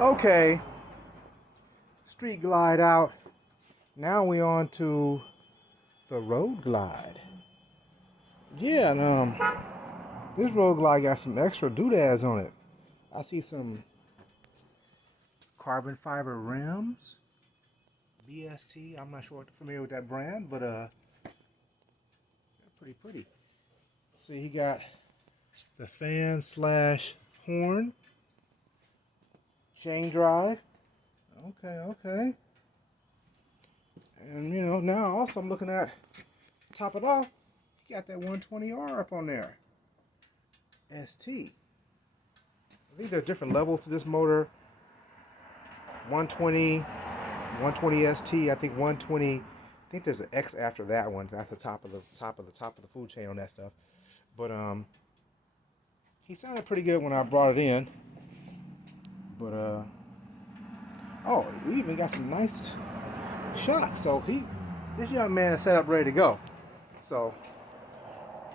Okay, street glide out. Now we on to the road glide. Yeah, and this road glide got some extra doodads on it. I see some carbon fiber rims, BST. I'm not sure familiar with that brand, but they're pretty. See, he got the fan slash horn, chain drive. Okay. And you know, now also I'm looking at, top it off, you got that 120R up on there. ST. I think there's different levels to this motor. 120 ST. I think 120. I think there's an X after that one. That's the top of the food chain on that stuff. But he sounded pretty good when I brought it in. But oh, we even got some nice shots. So this young man is set up, ready to go. So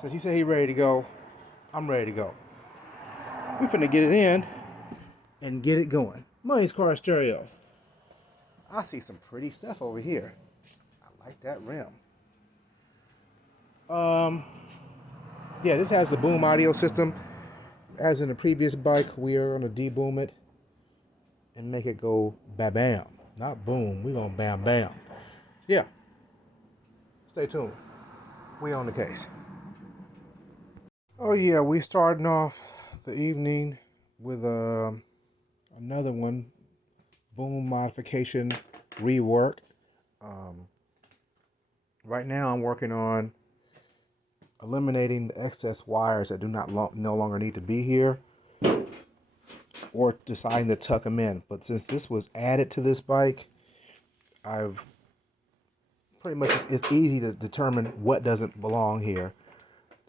since he said he's ready to go, I'm ready to go. We finna get it in and get it going. Money's Car Stereo. I see some pretty stuff over here. I like that rim. Yeah, this has the boom audio system. As in the previous bike, we are gonna deboom it and make it go ba-bam. Not boom, we gonna bam-bam. Yeah. Stay tuned. We on the case. Oh yeah, we starting off the evening with another one, boom modification rework. Right now I'm working on eliminating the excess wires that do not no longer need to be here, or deciding to tuck them in. But since this was added to this bike, I've pretty much, it's easy to determine what doesn't belong here,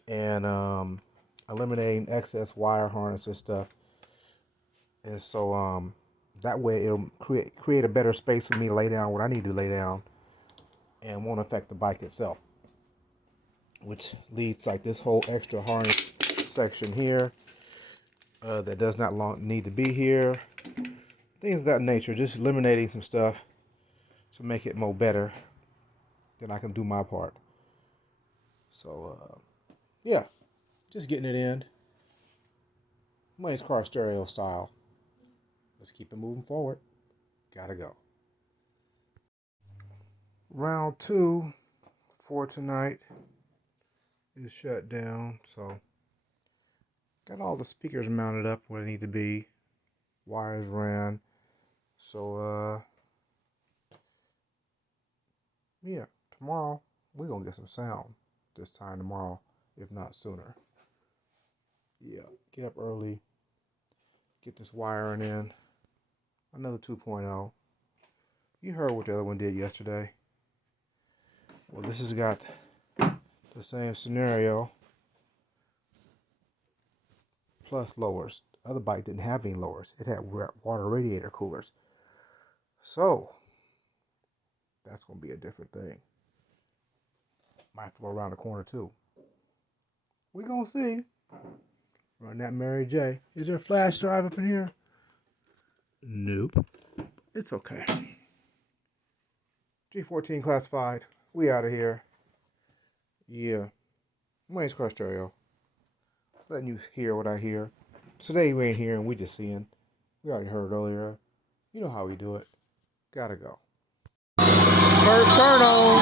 and eliminating excess wire harnesses stuff. And so that way it'll create a better space for me to lay down what I need to lay down, and won't affect the bike itself, which leads like this whole extra harness section here that does not need to be here. Things of that nature, just eliminating some stuff to make it more better, then I can do my part. So yeah, just getting it in. Money's Car Stereo style. Let's keep it moving forward. Gotta go. Round 2 for tonight is shut down, so got all the speakers mounted up where they need to be. Wires ran. So yeah, tomorrow we're gonna get some sound this time tomorrow, if not sooner. Yeah, get up early, get this wiring in. Another 2.0. You heard what the other one did yesterday. Well, this has got the same scenario, plus lowers. The other bike didn't have any lowers. It had water radiator coolers. So that's going to be a different thing. Might have to go around the corner too. We're going to see. Run that Mary J. Is there a flash drive up in here? Nope. It's okay. G14 classified. We out of here. Yeah. Money's Car Stereo. Letting you hear what I hear. Today we ain't hearing, we just seeing. We already heard earlier. You know how we do it. Gotta go. First turn on.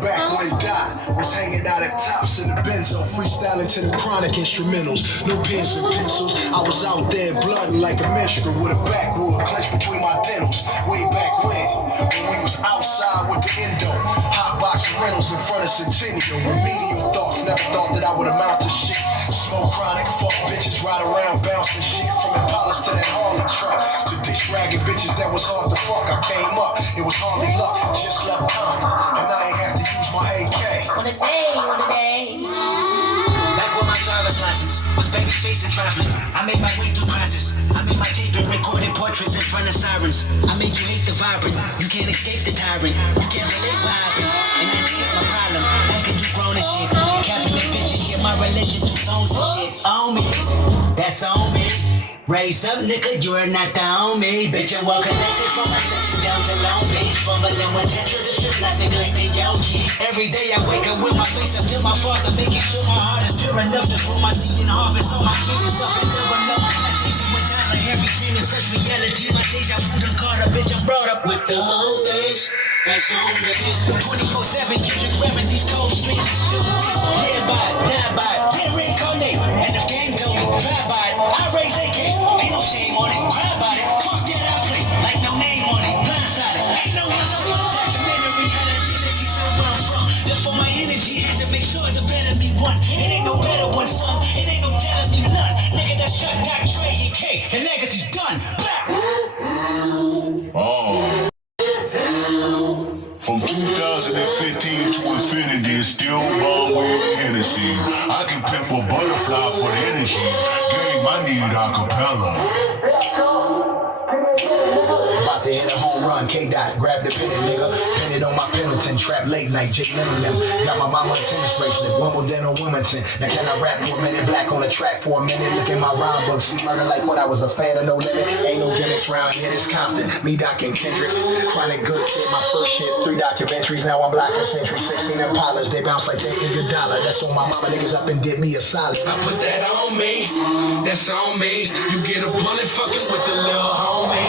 Back when Dot was hanging out at Tops in the Benzo, freestyling to the chronic instrumentals. No pens and pencils. I was out there blooding like a minstrel with a backwood clenched between my dentals. Way back when we was outside with the endo. Hot box rentals in front of Centennial. Remedial thoughts, never thought that I would amount to shit. Smoke chronic, fuck bitches, ride around bouncing shit. From Impalas to that Harley truck, to dish ragging bitches that was hard to fuck. I came up, it was hardly luck, just left Compton, and I ain't have to use my AK. What a day, what a day. Back with my driver's license, was baby face and trifling. I made my way through crisis. I made my tape and recorded portraits in front of sirens. I made you hate the vibrant. You can't escape the tyrant. You can't relate what happened. And that ain't my problem. I can do grown and shit. Capping the bitches, shit, my religion through songs and shit. On me. That's on me. Raise up, nigga, you're not the homie. Bitch, I'm well connected from my section down to Long Beach. Fumbling with Tetris and shit like neglected Yogi. Every day I wake up with my face up to my father, making sure my heart is pure enough to grow my seed and harvest all my feet and stuff and double up my plantation with dollar. Every dream is such reality. My deja vu done caught up, bitch, I'm brought up with the homies. That's on me. 24/7, Kendrick grabbing these cold streets. The weak, live by it, die by it, get reincarnate. And the game told me, try by it. I raise AK, ain't no shame on it. Cry about it, fuck that I play, like no name on it. Blindsided, ain't no one safe. Documentary had identity, so where I'm from. Therefore my energy had to make sure the better me won. It ain't no better one, son. It ain't no telling me none. Nigga, that's Chuck, Doc, Trey, and K. The legacy's done. Black. From 2015 to infinity, still bomb with Hennessy. I can pimp a butterfly for the energy. Game, I need acapella. About to hit a home run, K-Dot, grab the pennant, nigga. Pin it on my Pendleton, trap late night, Jake Lennon them. Got my mama a tennis bracelet, Wimbledon or Wilmington. Now can I rap for a minute, black on the track for a minute? Look at my rhyme book, see murder like when I was a fan of No Limit. Ain't no gimmicks round here, this Compton. Me, Doc, and Kendrick. Chronic good kid, my first shit, 3 documentaries. Now I'm Black a Century, 16 Impalas. They bounce like they $1. That's on my mama, niggas up and did me a solid. I put that on me, that's on me. You get a bullet fucking with the little homie.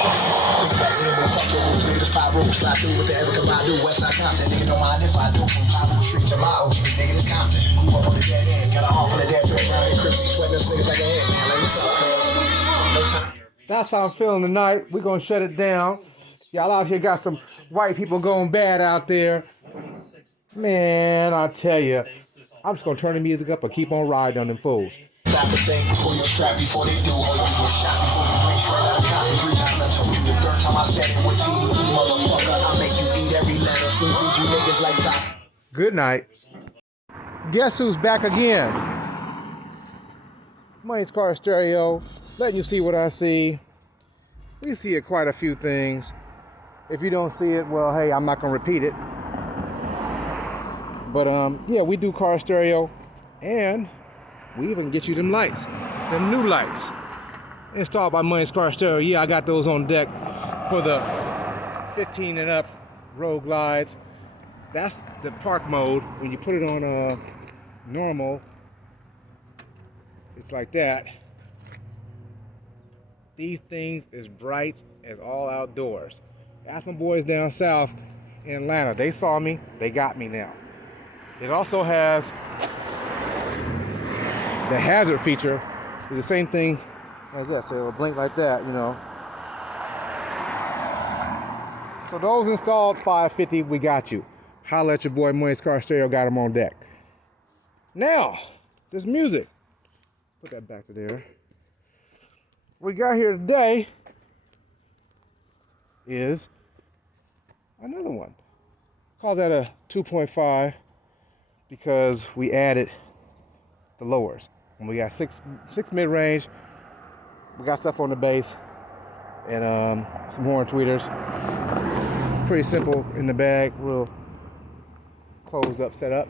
Look back then, we'll fuck your rules, nigga, this pop rules. Slide through with the Erica Badu, Westside Compton. Nigga, don't mind if I do. From Pablo Street to my Oak Street, nigga, this Compton. Grew up on the dead end, got a heart full of dead fish around here. Crispy sweating us niggas like a head, man. Like, what's up, cuz? No time. That's how I'm feeling tonight. We're going to shut it down. Y'all out here got some white people going bad out there. Man, I tell you, I'm just going to turn the music up and keep on riding on them fools. Stop the thing, pull your strap before they do. Hold you get shot before you bring straight out of copy. 3 times I told you, the 3rd time I said it with TDE, motherfucker. I make you eat every letter. Spoon feed you niggas like top. Good night. Guess who's back again? Money's Car Stereo, letting you see what I see. We see it quite a few things. If you don't see it, well, hey, I'm not gonna repeat it. But yeah, we do car stereo, and we even get you them lights, them new lights, installed by Money's Car Stereo. Yeah, I got those on deck for the 15 and up road glides. That's the park mode. When you put it on normal, it's like that. These things is bright as all outdoors. Ask my boys down south in Atlanta. They saw me, they got me now. It also has the hazard feature. It's the same thing as that, so it'll blink like that, you know. So those installed, $550, we got you. Holla at your boy, Money's Car Stereo, got them on deck. Now, this music. Put that back to there. What we got here today is another one. Call that a 2.5 because we added the lowers. And we got six mid-range. We got stuff on the bass and some horn tweeters. Pretty simple in the bag, real closed up setup.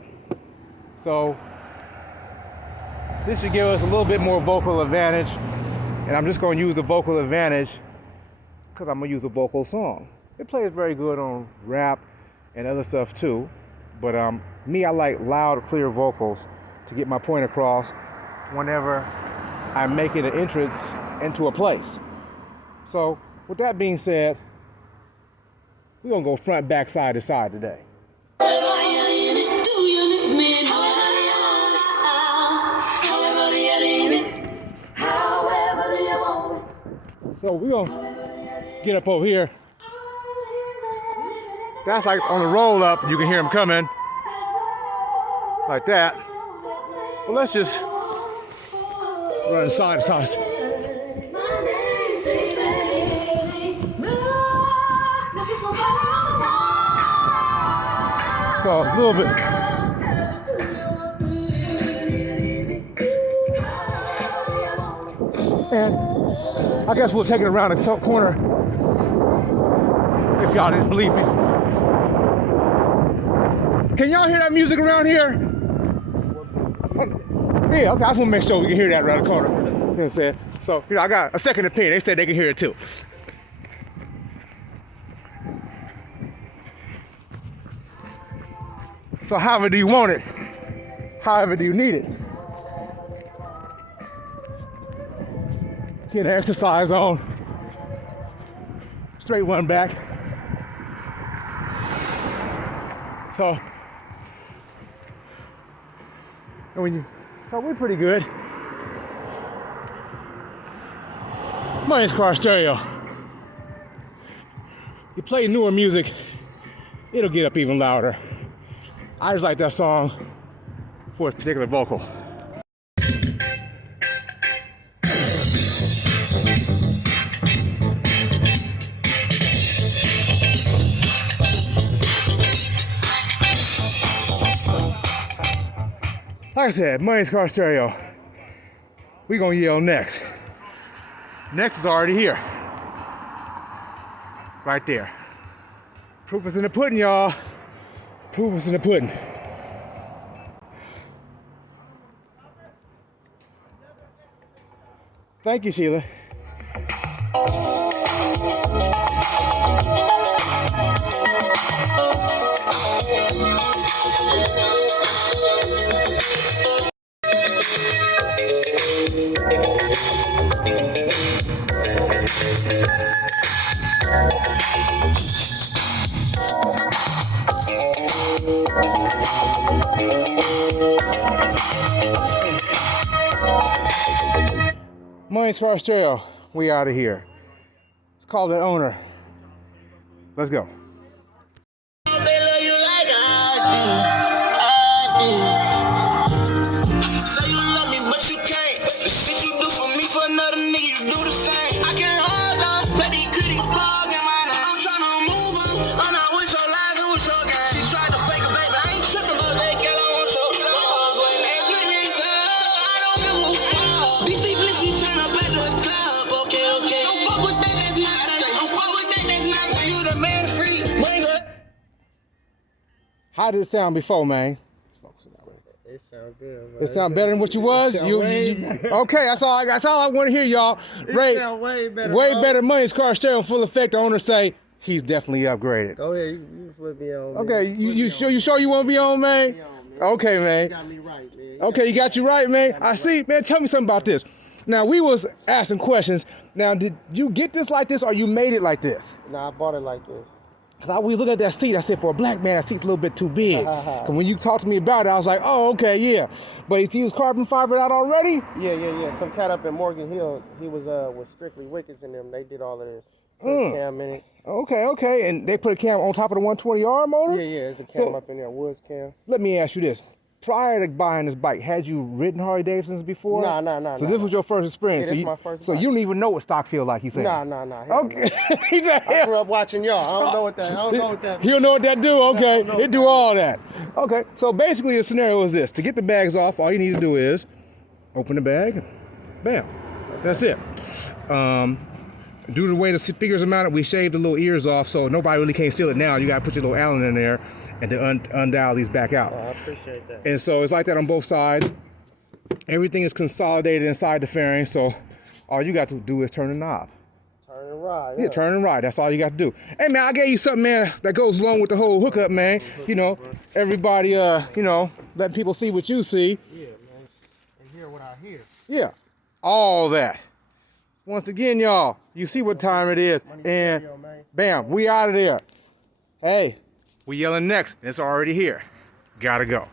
So this should give us a little bit more vocal advantage. And I'm just going to use the vocal advantage because I'm going to use a vocal song. It plays very good on rap and other stuff too. But me, I like loud, clear vocals to get my point across whenever I'm making an entrance into a place. So with that being said, we're going to go front, back, side to side today. So we're going to get up over here. That's like on the roll up, you can hear them coming. Like that. Well, let's just run side to side. So a little bit. I guess we'll take it around the corner if y'all didn't believe me. Can y'all hear that music around here? Yeah, okay, I just want to make sure we can hear that around the corner. You know what I'm saying? So, I got a second opinion. They said they can hear it too. So however do you want it? However do you need it? Get an exercise on. Straight one back. So we're pretty good. Mine's car stereo. You play newer music, it'll get up even louder. I just like that song for its particular vocal. Like I said, Money's Car Stereo. We gonna yell next. Next is already here. Right there. Proof is in the pudding, y'all. Proof is in the pudding. Thank you, Sheila. Money's Car Stereo, we out of here. Let's call that owner. Let's go. They love you like I do. Say you love me, but you can't. The shit you do for me, for another nigga, you do the same. I can't hold on, let these critics blog in my name. I'm tryna move on. I'm not with your lies and with your game. She tried to fake a baby, I ain't tripping, but they girl, I want your love. When they critics I don't give a fuck. BC Blissy turn up at the club, okay. Don't fuck with that, that's not me. Don't fuck with that, that's not me. You the man free. Money good. How did it sound before, man? It sound good, bro. It sound better than what you was? Okay, that's all I want to hear, y'all. It sound way better. Way bro. better. Money's Car Stereo, full effect. The owner say he's definitely upgraded. Go ahead, you flip me on. Okay, man. you sure you want to be on, man? Flip me on, man. Okay, You man. got me right, man. Okay, you got you right, man. I see, man. Tell me something about this. Now, we was asking questions. Now, did you get this like this or you made it like this? Nah, I bought it like this. Cause I was looking at that seat, I said, for a black man, that seat's a little bit too big. Cause when you talked to me about it, I was like, oh, okay, yeah. But if you was carbon fibered out already? Yeah. Some cat up in Morgan Hill, he was with Strictly Wickets in them. They did all of this. Put a cam in it. Okay. And they put a cam on top of the 120R motor? Yeah, there's a cam up in there, Woods cam. Let me ask you this. Prior to buying this bike, had you ridden Harley Davidsons before? Nah. So this was your first experience? Yeah, this my first So bike. you don't even know what stock feel like, he said? Nah. Okay. He said, I grew up watching y'all. I don't know what that. He'll know what that do, okay. I don't know It do all that. Okay, so basically the scenario is this. To get the bags off, all you need to do is open the bag, bam. That's it. Due to the way the speakers are mounted, we shaved the little ears off so nobody really can't steal it now. You gotta put your little Allen in there and to undial these back out. I appreciate that. And so it's like that on both sides. Everything is consolidated inside the fairing, so all you got to do is turn the knob. Turn and ride. Yeah, turn and ride. That's all you got to do. Hey, man, I gave you something, man, that goes along with the whole hookup, man. You know, everybody, letting people see what you see. Yeah, man. And hear what I hear. Yeah, all that. Once again, y'all, you see what time it is. And bam, we out of there. Hey, we yelling next. It's already here. Gotta go.